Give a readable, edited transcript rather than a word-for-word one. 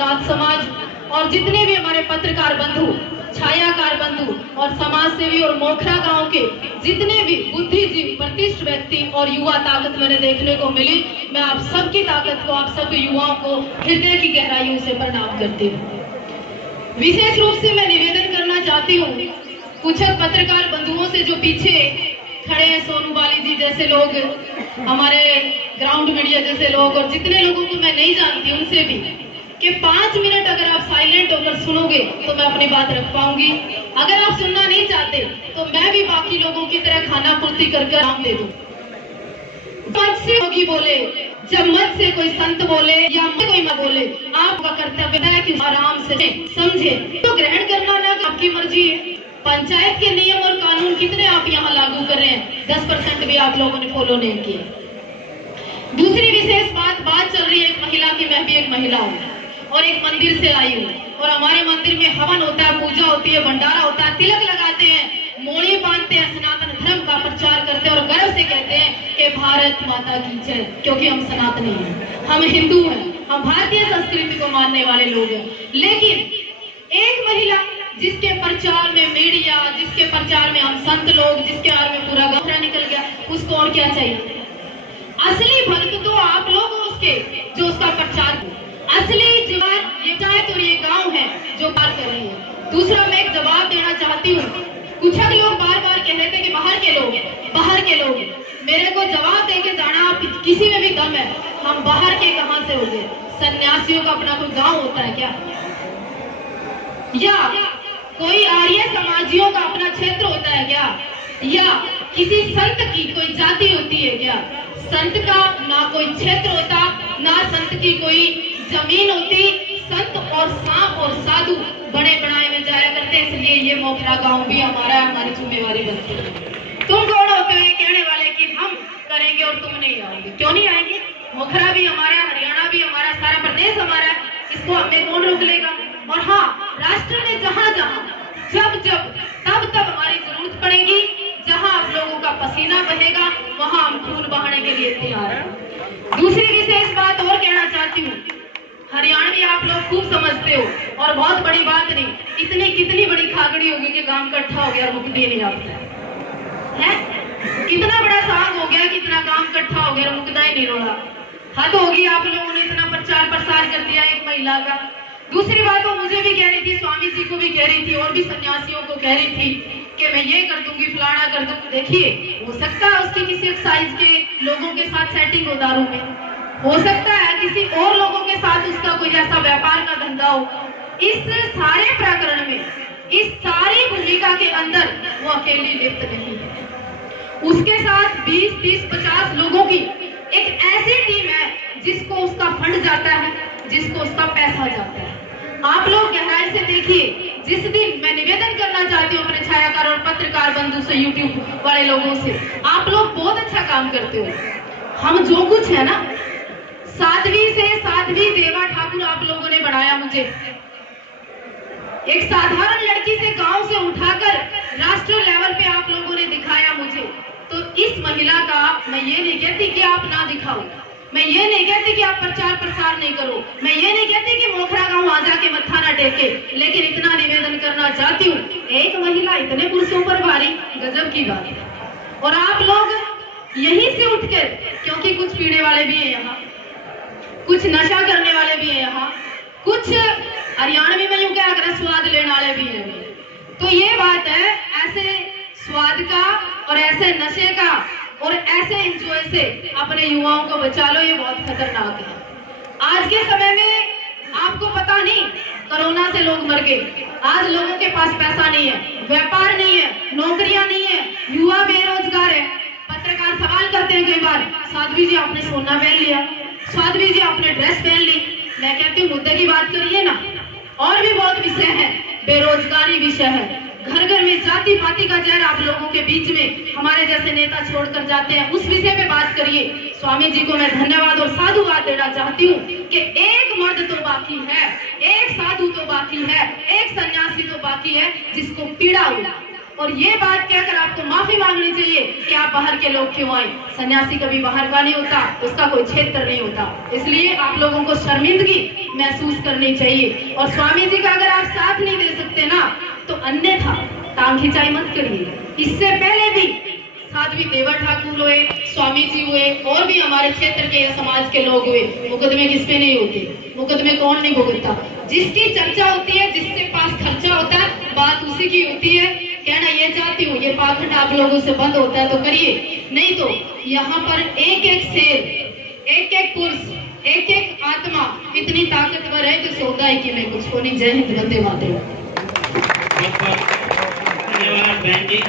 नाथ समाज और जितने भी हमारे पत्रकार बंधु, छायाकार बंधु और समाज सेवी और मोखरा गांव के जितने भी बुद्धिजीवी, प्रतिष्ठित व्यक्ति और युवा ताकत मैंने देखने को मिली, मैं आप सबकी ताकत को, आप सब युवाओं को हृदय की गहराइयों से प्रणाम करती हूँ। विशेष रूप से मैं निवेदन करना चाहती हूँ कुछ पत्रकार बंधुओं से जो पीछे खड़े हैं, सोनू बाली जी जैसे लोग, हमारे ग्राउंड मीडिया जैसे लोग और जितने लोगों को मैं नहीं जानती उनसे भी, कि 5 मिनट अगर आप साइलेंट होकर सुनोगे तो मैं अपनी बात रख पाऊंगी। अगर आप सुनना नहीं चाहते तो मैं भी बाकी लोगों की तरह खाना पूर्ति करके नाम दे दूं। मंच से होगी बोले, जब मंच से कोई संत बोले या कोई मां बोले, आपका कर्तव्य है कि आराम से समझे, तो ग्रहण करना ना आपकी मर्जी है। पंचायत के नियम और कानून कितने आप यहाँ लागू कर रहे हैं, 10% भी आप लोगों ने फॉलो नहीं किया। दूसरी विशेष बात चल रही है एक महिला की। मैं भी एक महिला हूँ और एक मंदिर से आई हूँ और हमारे मंदिर में हवन होता है, पूजा होती है, भंडारा होता है, तिलक लगाते हैं, मोड़ी बांधते हैं, सनातन धर्म का प्रचार करते हैं और गर्व से कहते हैं कि भारत माता की जय, क्योंकि हम सनातनी हैं, हम हिंदू हैं, हम भारतीय संस्कृति को मानने वाले लोग हैं। लेकिन एक महिला जिसके प्रचार में मीडिया, जिसके प्रचार में हम संत लोग, जिसके प्रचार में पूरा गहरा निकल गया, उसको और क्या चाहिए? असली भक्त तो आप लोग हो उसके, जो उसका प्रचार हो। असली जवाब ये पंचायत और ये गांव है जो पार कर रही है। दूसरा मैं एक जवाब देना चाहती हूँ, कुछ लोग बार बार कह रहे थे कि बाहर के लोग, मेरे को जवाब देके जाना, आप किसी में भी दम है, हम बाहर के कहां से हो गए? सन्यासियों का अपना कोई गांव होता है क्या? या कोई आर्य समाजियों का अपना क्षेत्र होता है क्या? या किसी संत की कोई जाति होती है क्या? संत का ना कोई क्षेत्र होता, ना संत की कोई जमीन होती। संत और सांप और साधु बड़े बनाए में जाया करते, इसलिए ये मोखरा गांव भी हमारा, हमारी जिम्मेवारी बनती है। तुम कौन होते हो कहने वाले कि हम करेंगे और तुम नहीं आओगे? क्यों नहीं आएंगे? मोखरा भी हमारा, हरियाणा भी हमारा, सारा प्रदेश हमारा है, इसको हमें कौन रोक लेगा? और हाँ, राष्ट्र में जहां जहां, जब जब, तब तब हमारी जरूरत पड़ेगी, जहां आप लोगों का पसीना बहेगा, वहां हम खून बहाने के लिए तैयार हैं। दूसरी विशेष बात और कहना चाहती हूँ, हरियाणवी आप लोग खूब समझते हो और बहुत बड़ी बात नहीं, इतनी कितनी बड़ी खागड़ी होगी कि गांव इकट्ठा हो गया और मुक्ति नहीं आता है? कितना बड़ा साग हो गया, कितना काम इकट्ठा हो गया और मुक्ता ही नहीं रोड़ा। हद होगी, आप लोगों ने इतना प्रचार प्रसार कर दिया एक महिला का। दूसरी बात वो मुझे भी कह रही थी, स्वामी जी को भी कह रही थी और भी सन्यासियों को कह रही थी कि मैं ये कर दूंगी, फलाना कर दूंगी। देखिए, हो सकता है उसकी किसी एक्साइज के लोगों के साथ सेटिंग हो दारू में, हो सकता है किसी और लोगों के साथ उसका कोई ऐसा व्यापार का धंधा हो। इस सारे प्रकरण में, इस सारी भूमिका के अंदर वो अकेली लिप्त नहीं है, उसके साथ 20, 30, 50 लोगों की एक ऐसी टीम है जिसको उसका फंड जाता है, जिसको उसका पैसा जाता है। आप लोग गहराई से देखिए, जिस दिन मैं निवेदन करना चाहती हूँ अपने छायाकार और पत्रकार बंधु से, यूट्यूब वाले लोगों से, आप लोग बहुत अच्छा काम करते हो। हम जो कुछ है ना, साध्वी से साध्वी देवा ठाकुर आप लोगों ने बनाया मुझे। एक साधारण लड़की से गांव से उठाकर राष्ट्रीय लेवल पे आप लोगों ने दिखाया मुझे। तो इस महिला का मैं ये नहीं कहती कि आप ना दिखाओ, मैं ये नहीं कहती कि आप प्रचार प्रसार नहीं करो, मैं ये नहीं कहती कि मोखरा गांव आ जाके मत्था ना टेके, लेकिन इतना निवेदन करना चाहती हूँ, एक महिला इतने पुरुषों पर भारी, गजब की बात है। और आप लोग यहीं से उठकर, क्योंकि कुछ पीने वाले भी हैं यहाँ, कुछ नशा करने वाले भी हैं यहाँ, कुछ हरियाणवी में यूं क्या कर स्वाद लेने वाले भी हैं। तो ये बात है, ऐसे स्वाद का और ऐसे नशे का और ऐसे एंजॉय से अपने युवाओं को बचा लो, ये बहुत खतरनाक है। आज के समय में आपको पता नहीं, कोरोना से लोग मर गए, आज लोगों के पास पैसा नहीं है, व्यापार नहीं है, नौकरियां नहीं है, युवा बेरोजगार है। पत्रकार सवाल करते हैं कई बार, साध्वी जी आपने सोना पहन लिया, साध्वी जी आपने ड्रेस पहन ली। मैं कहती हूँ मुद्दे की बात करिए ना, और भी बहुत विषय है, बेरोजगारी विषय है, घर घर में जाति पाति का जहर आप लोगों के बीच में हमारे जैसे नेता छोड़कर जाते हैं, उस विषय पे बात करिए। स्वामी जी को मैं धन्यवाद और साधुवाद देना चाहती हूँ कि एक मर्द तो बाकी है, एक साधु तो बाकी है, एक सन्यासी तो बाकी है जिसको पीड़ा हुआ और ये बात कहकर आपको माफी मांगनी चाहिए कि आप बाहर के लोग क्यों आए। सन्यासी कभी बाहर का नहीं होता, उसका कोई क्षेत्र नहीं होता, इसलिए आप लोगों को शर्मिंदगी महसूस करनी चाहिए। और स्वामी जी का अगर आप साथ नहीं दे सकते ना तो अन्यथा टांग खिंचाई मत करिए। इससे पहले भी साध्वी देवर ठाकुर हुए, स्वामी जी हुए, और भी हमारे क्षेत्र के या समाज के लोग हुए, मुकदमे किस पे नहीं होते, मुकदमे कौन नहीं भुगतता। जिसकी चर्चा होती है, जिसके पास खर्चा होता है, बात उसी की होती है। कहना ये चाहती हूँ ये पाखंड आप लोगों से बंद होता है तो करिए, नहीं तो यहाँ पर एक एक शेर, एक एक पुरुष, एक एक आत्मा इतनी ताकतवर है कि सौदा है कि मैं कुछ को नहीं। जय हिंद, वंदे मातरम। धन्यवाद बहन जी।